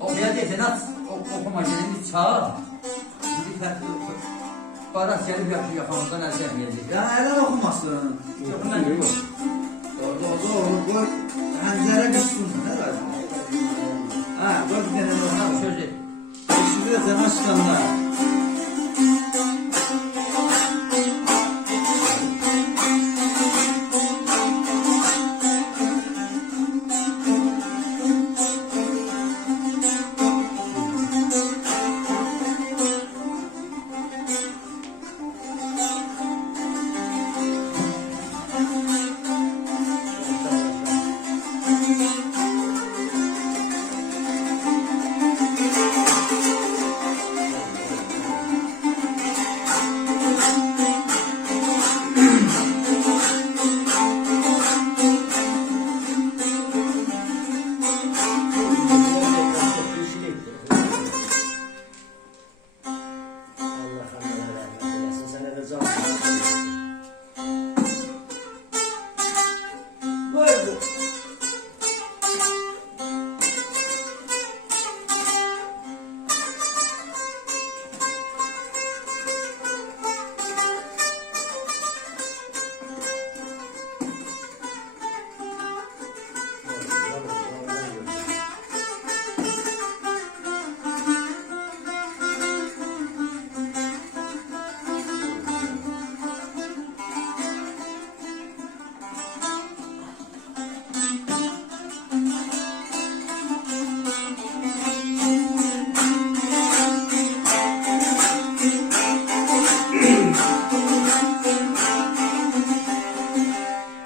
Okuyacak Cenat, okuma geleni çağır. Şimdi farklı Baras gelip yakamızdan eser gelecek. Ya neler okumasın? Yok ben yok. Orada olur, hemzere düşsün. Ne var? Ha, bak bir tane daha. Söz et. Şimdi de zaman çıkanlar.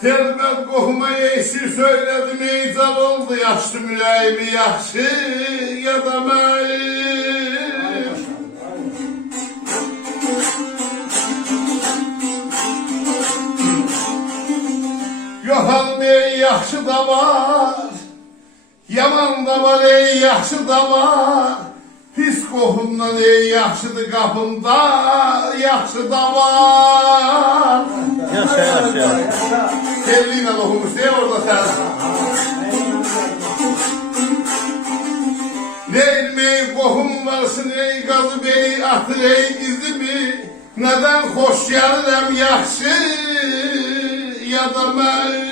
Telbet qohumaya esir söyledim, eyzal oldu yaşlı mülayimi yaxşı ya da mənim. Yox hanım ey yaxşı da var, yaman da var ey yaxşı da var. Pis qohumdan ey yaxşıdır qapında, yaxşı da var. Yaşa. Telliyle okumuş diye orada sen. Neymeyi kohum varsın ey gazı bey atır ey izimi. Neden hoş gelirem yaxşı ya da mən.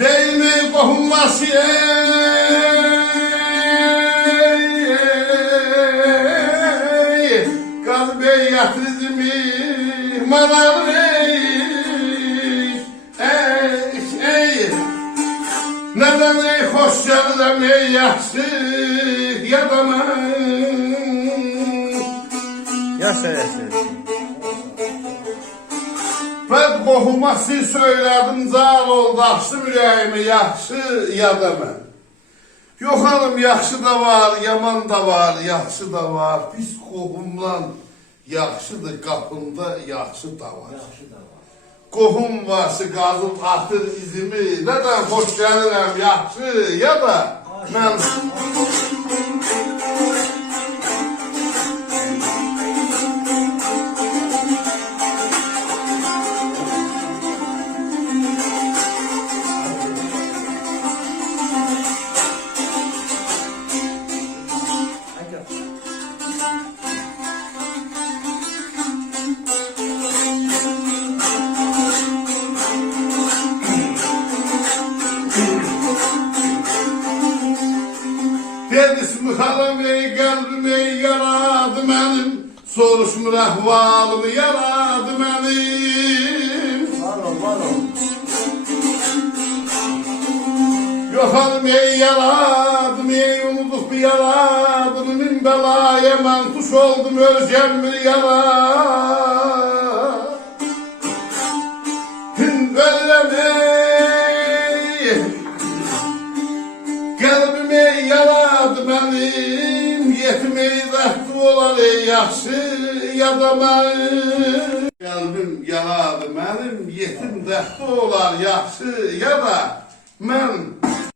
Neymeyi kohum varsın Bey yatrizmi malar ey neden ey hoş geldin ey yaxşı ya da mən. Yaşa. Ben qohuma siz söyledim zal oldu açtı yüreğimi yaxşı ya da mən. Yox hanım yaxşı da var, yaman da var, yaxşı da var. Pis qohumla yaxşıdır qapında, yaxşı da var. Qohum varsa qazıb atır izimi. Nədən xoş gəlirəm yaxşı ya da mən. Dedismi xalam ey qəlbim ey yaradı mənim. Soruşmur əhvalımı yaradı mənim. Var ol. Yox hanım ey yaradım ey unuduq bir yaradım. Min bəlaya mən tuş oldum öləcəm bir yara. Öləm ey qəlbim ey yaradı mənim. Yetim ey rəhdi olar ey yaxşı ya da mənim. Qəlbim yaradı mənim. Yetim rəhdi olar yaxşı ya da mən.